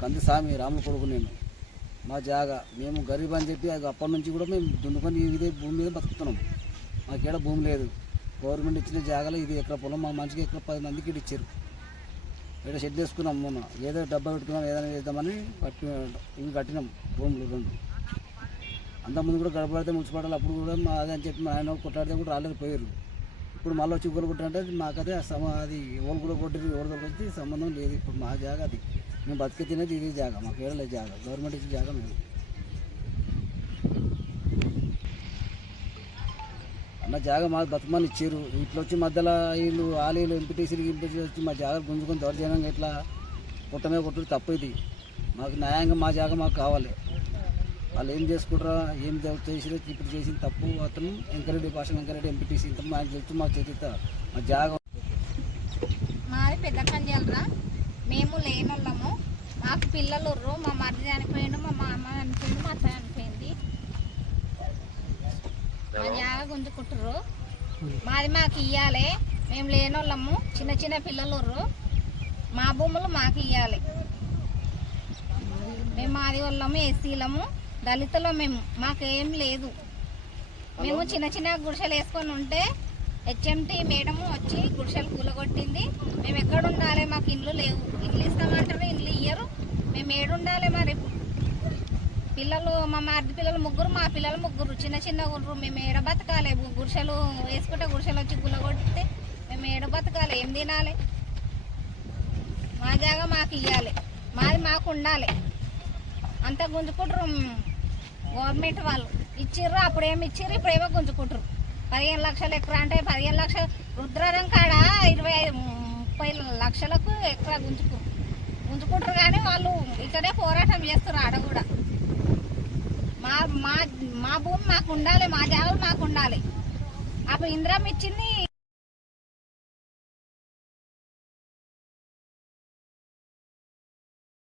కంది స్వామి రాముల కొడుకు నేను. మా జాగా మేము గరీబ్ అని చెప్పి అది అప్పటి నుంచి కూడా మేము దున్నుకొని ఇదే భూమి మీద బతుకుతున్నాం. మాకేడ భూమి లేదు. గవర్నమెంట్ ఇచ్చిన జాగాలో ఇది ఎక్కడ పొలం మా మనిషికి ఎక్కడ 10 మందికి ఇచ్చారు. ఇక్కడ షెడ్ వేసుకున్నాం. మొన్న ఏదో డబ్బా పెట్టుకున్నాం, ఏదైనా చేద్దామని ఇవి కట్టినాం భూములు 2. అంతకుముందు కూడా గడపడితే మున్సిపాలిటీలు అప్పుడు కూడా మా అదే అని చెప్పి మా ఆయన కొట్టాడితే కూడా రాలేదు, పోయారు. ఇప్పుడు మళ్ళీ వచ్చి ఊరు కొట్టారంటే మాకైతే అది ఓళ్ళు కూడా కొట్టి ఓడదొరికి వచ్చి సంబంధం లేదు. ఇప్పుడు మా జాగా అది, మేము బతికి తినేది ఇది జాగా, మాకు ఏడలేదు జాగా, గవర్నమెంట్ ఇచ్చిన జాగా మేము. అన్న జాగా మాకు బతుకమని ఇచ్చారు. ఇట్లా వచ్చి మధ్యలో వీళ్ళు ఆలీలు ఎంపీటీసీలు వచ్చి మా జాగా గుంజుకొని దౌర్జన్యంగా ఇట్లా కొట్టమే కొట్టుడు తప్పు. ఇది మాకు న్యాయంగా మా జాగా మాకు కావాలి. వాళ్ళు ఏం చేసుకుంటారా, ఏం చేసినా ఇప్పుడు చేసిన తప్పు. అతను వెంకరెడ్డి ఎంపీటీసీ ఇంత మాకు తెలుసు, మాకు చేతితో మా జాగా. మాది పెద్ద కంజాలరా, మేము లేనోళ్ళము. మాకు పిల్లలు ఉర్రు, మా మరిది చనిపోయిండు, మా అమ్మ చనిపోయింది, మా అత్త చనిపోయింది. మా జాగా గుంజుకుంటుర్రు. మాది మాకు ఇవ్వాలి. మేము లేనోళ్ళము, చిన్న పిల్లలు ఉర్రు. మా భూములు మాకు ఇవ్వాలి. మేము మాది వాళ్ళము, ఎస్సీలము, దళితులు. మాకేం లేదు. మేము చిన్న గుడిసెలు వేసుకొని ఉంటే హెచ్ఎంటీ మేడం వచ్చి గుడిసెలు కూలగొట్టింది. మేము ఎక్కడ ఉండాలి? మాకు ఇండ్లు లేవు. ఇండ్లు ఇస్తామంటారు, ఇండ్లు ఇయ్యరు. మేము ఏడుండాలి మరి? పిల్లలు, మా మరిది పిల్లలు 3, మా పిల్లలు 3 చిన్న గుర్రు. మేము ఏడ బతకాలి? గుడిసెలు వేసుకుంటే గుడిసెలు వచ్చి కూలగొట్టితే మేము ఏడ బతకాలి? ఏం తినాలి? మా జాగా మాకు ఇవ్వాలి. మాది మాకు ఉండాలి. అంత గుంజుకుంటారు గవర్నమెంట్ వాళ్ళు. ఇచ్చిర్రు, అప్పుడేమి ఇచ్చిర్రు, ఇప్పుడేమో గుంజుకుంటారు. 15 లక్షలు ఎకరా అంటే 15 లక్షలు రుద్రారం కాడ 25-30 లక్షలకు ఎకరా గుంజుకుంటారు. కానీ వాళ్ళు ఇక్కడే పోరాటం చేస్తారు. ఆడ కూడా మా భూమి మాకు ఉండాలి, మా జాగాలు మాకు ఉండాలి. అప్పుడు ఇందిరమ్మ ఇచ్చింది.